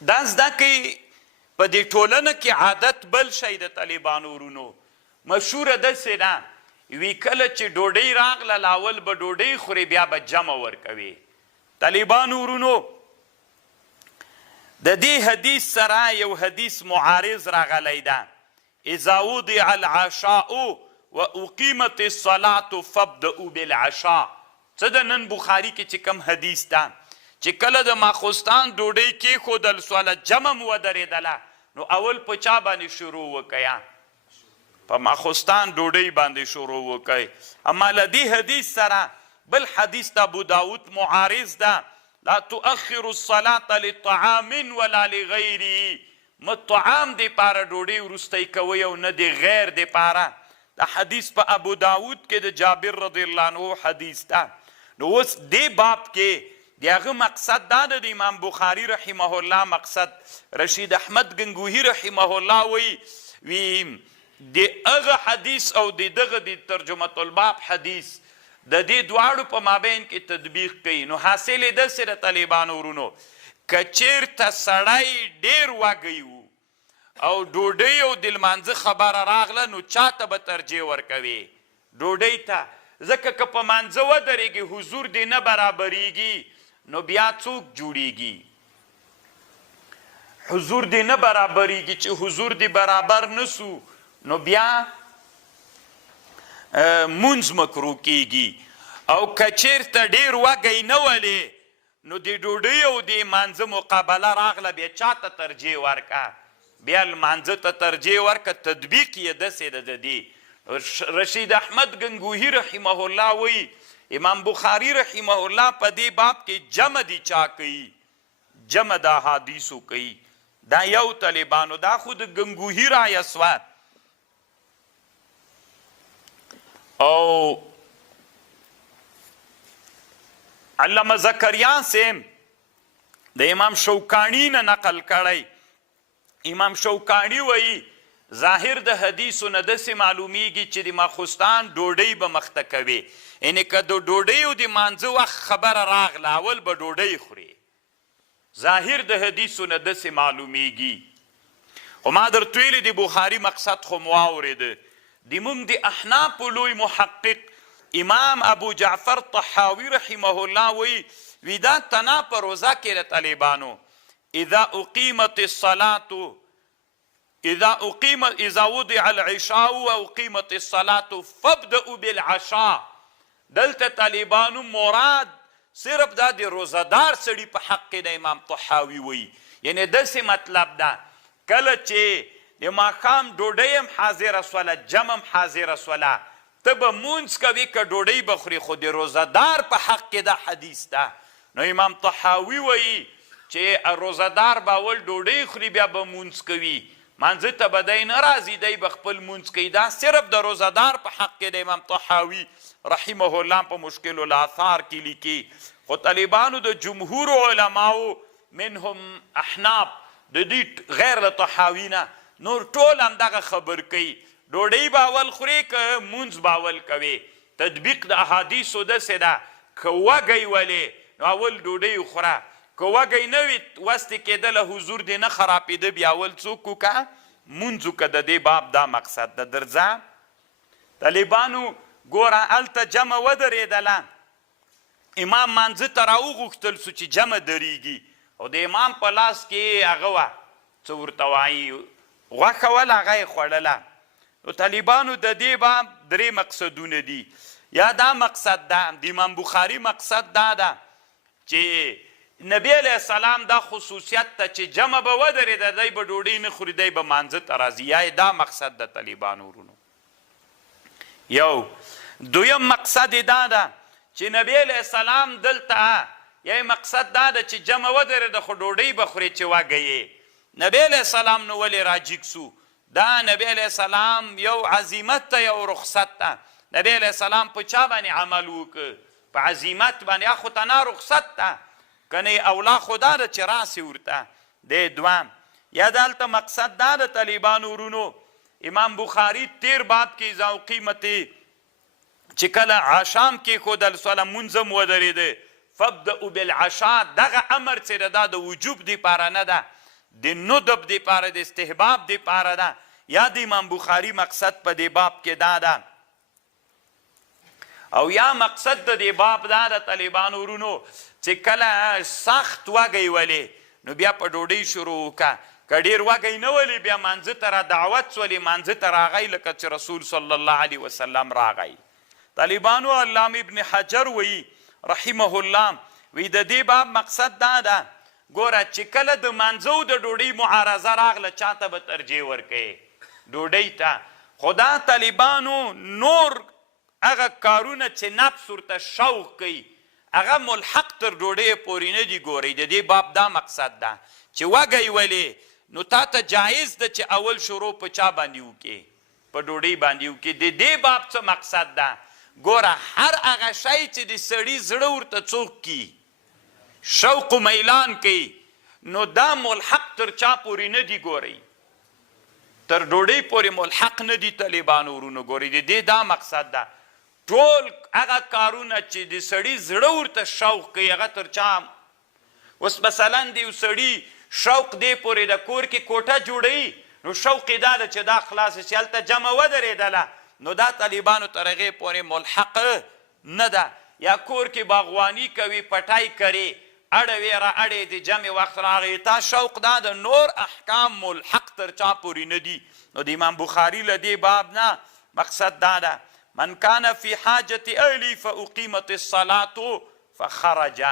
دا زده کوي په دې ټولنه کې عادت بل شی د طالبانو ورونو مشهوره داسې ده وی کله چې ډوډۍ راغله لاول به ډوډۍ خوري بیا به جمع ورکوي طالبانو ورونو د دې حدیث سره یو حدیث معارض راغلی ده اذا وضع العشاء واقیمت الصلاة فابدؤوا بالعشاء څه د نن بخاري کې چې کوم حدیث ده چې کله د ماخوستان ډوډۍ کېښودل سوله جمع م ودرېدله نو اول په چا باندې شروع وکیا په ماخوستان ډوډۍ باندې شروع وکئ اما له دې حدیث سره بل حدیث د ابو داود معارض ده لا تؤخر الصلاة لطعام ولا لغیره مه طعام دپاره ډوډۍ وروستی کوئ او نه د غیر دپاره دا حدیث په ابو داود کې د جابر رضی الله عنه حدیث ده نو اوس دې باب کې د هغه مقصد دا ده د امام بخاري رحمه الله مقصد رشید احمد گنگوهی رحمه الله وی د هغه حدیث او د دغه د ترجمه الباب حدیث د دې دواړو په مابین کې تطبیق کوي نو حاصل یې داسې د طالبانو ورونو که چېرته سړی ډېر وږی و او ډوډۍ او د لمانځه خبره راغله نو چاته به ترجیح ورکوي ډوډۍ ته ځکه که په مانځه ودرېږي حضور دې نه برابریږي نو بیا څوک جوړیږي حضور دې نه برابریږي چې حضور دې برابر نسو نو بیا مونځ مکروه کیږي او که چېرته ډېر وږی نه ولې نو د ډوډۍ او د مانځه مقابله راغله بیا چاته ترجیح ورکه بیا لمانځه ته ترجیح ورکه تطبیق یې داسې ده د دې رشید احمد گنگوهی رحمه الله وی امام بخاری رحمه الله په دې باب کې جمع دي چا کوي جمع د احادیثو کوي دا یو طالبانو دا خود گنگوهی رایه سوه او علامه زکریا سیم د امام شوکانی نه نقل کړی امام شوکانی وی ظاهر د حدیثو نه داسې معلومیږي چې د ماخوستان ډوډۍ به مخته کوي یعنې که د ډوډۍ او د مانځه وخت خبره راغله اول به ډوډۍ خوري ظاهر د حدیثو نه داسې معلومیږي خو ما درته ویلې د بخاري مقصد خو مو واورېده د موږ د احنافو لوی محقق امام ابو جعفر طحاوي رحمه الله وی دا تنا په روزه کې د طالبانو اذا اقیمت الصلاة اذا وضع العشاء واقیمت الصلاة فابدؤوا بالعشاء دلته طالبانو مراد صرف دا د روزهدار سړي په حق کې د امام طحاوي وی یعنی داسې مطلب ده کله چې د ماښام ډوډۍ هم حاضره سوله جمع هم حاضره سوله ته به مونځ کوي که ډوډۍ به خوري خو د روزهدار په حق کې دا حدیث ده نو امام طحاوي وایي چې روزهدار به اول ډوډۍ خوري بیا به مونځ کوي مانځه ته به دی نه راځي دی به خپل مونځ کوي دا صرف د روزهدار په حق کې د امام طحاوي رحمه الله په مشکل الاثار کې لیکي خو طالبانو د جمهور علماو منهم احناف د دې غیر له طحاوي نه نور ټول همدغه خبر کوي ډوډۍ به اول خوري که مونځ به اول کوي تطبیق د احادیثو داسې ده که وږی ولې نو اول ډوډۍ وخوره که وږی نه وي وستې کېدله حضور دې نه خرابېده بیا اول څوک وکړه مونځ وکړه د دې باب دا مقصد ده درځه طالبانو ګوره هلته جمع ودرېدله امام مانځه ته راوغوښتل سو چې جمع درېږي او د امام په لاس کې هغه وه څه ورته وایي غوښه ول هغه یې خوړله نو طالبانو د دې باب درې مقصدونه دي یا دا مقصد ده د امام بخاري مقصد دا ده چې نبی علیه السلام دا خصوصیت ته چې جمع به ودرېده دی به ډوډۍ نه خوري دی به مانځه ته راځي یا دا مقصد د طالبانو ورونو یو دویم مقصد دا ده چې نبی علیه السلام دلته یا مقصد دا ده چې جمع ودرېده خو ډوډۍ به خوري چې وږی نبی علیه السلام نو ولې راجیګ سو دا نبی علیه السلام یو عزیمت ته یو رخصت ته نبی علیه السلام په چا باندې عمل وکړ په عزیمت باندې یا خو تنا رخصت ته کنه اولا خدا ده چې راسي ورته د دوام یا دلته مقصد دا د طالبانو ورونو امام بخاري تیر باب کې اذا اقیمت چې کله عشام کې ښودل سوله مونځ هم ودرېده فابدؤوا بالعشاء دغه امر چې دا د وجوب دپاره نه ده د ندب دپاره د استحباب دپاره ده یا د امام بخاري مقصد په دې باب کې دا ده او یا مقصد د دې باب دا د طالبانو ورونو چې کله سخت وږی ولې نو بیا په ډوډۍ شروع وکړه که ډېر وږی نه ولې بیا مانځه ته را دعوت سولې مانځه ته راغی لکه چې رسول صلی الله علیه وسلم راغی طالبانو علامه ابن حجر وایي رحمه الله وی د دې باب مقصد دا ده ګوره چې کله د مانځو د ډوډۍ معارضه راغله چاته به ترجیح ورکوې ډوډۍ ته خو دا طالبانو نور هغه کارونه چې نفس ورته شوق کوي هغه ملحق تر ډوډۍ پورې نه دي ګورئ د دې باب دا مقصد ده چې وږی ولې نو تا ته جایز ده چې اول شروع په چا باندې وکړې په ډوډۍ باندې وکړې د دې باب څه مقصد ده ګوره هر هغه شی چې د سړي زړه ورته څوک کي شوق و میلان کوي نو دا ملحق تر چا پورې نه دي ګورئ تر ډوډۍ پورې ملحق نه دي طالبانو ورونو ګورئ د دې دا مقصد ده ټول هغه کارونه چې د سړي زړه ورته شوق کوي هغه تر چا اوس مثلا د یو سړي شوق دی پورې د کور کې کوټه جوړوي نو شوق یې دا ده چې دا خلاصه چې هلته جمع ودرېدله نو دا طالبانو تر هغې پورې ملحق نه ده یا کور کې باغواني کوي پټای کري اړوي را اړې د جمع وخت راغی تا شوق دا د نور احکام ملحق تر چا پورې نه دي نو د امام بخاري له دې باب نه مقصد دا ده من کان فی حاجة اهلی فاقیمت الصلاة فخرج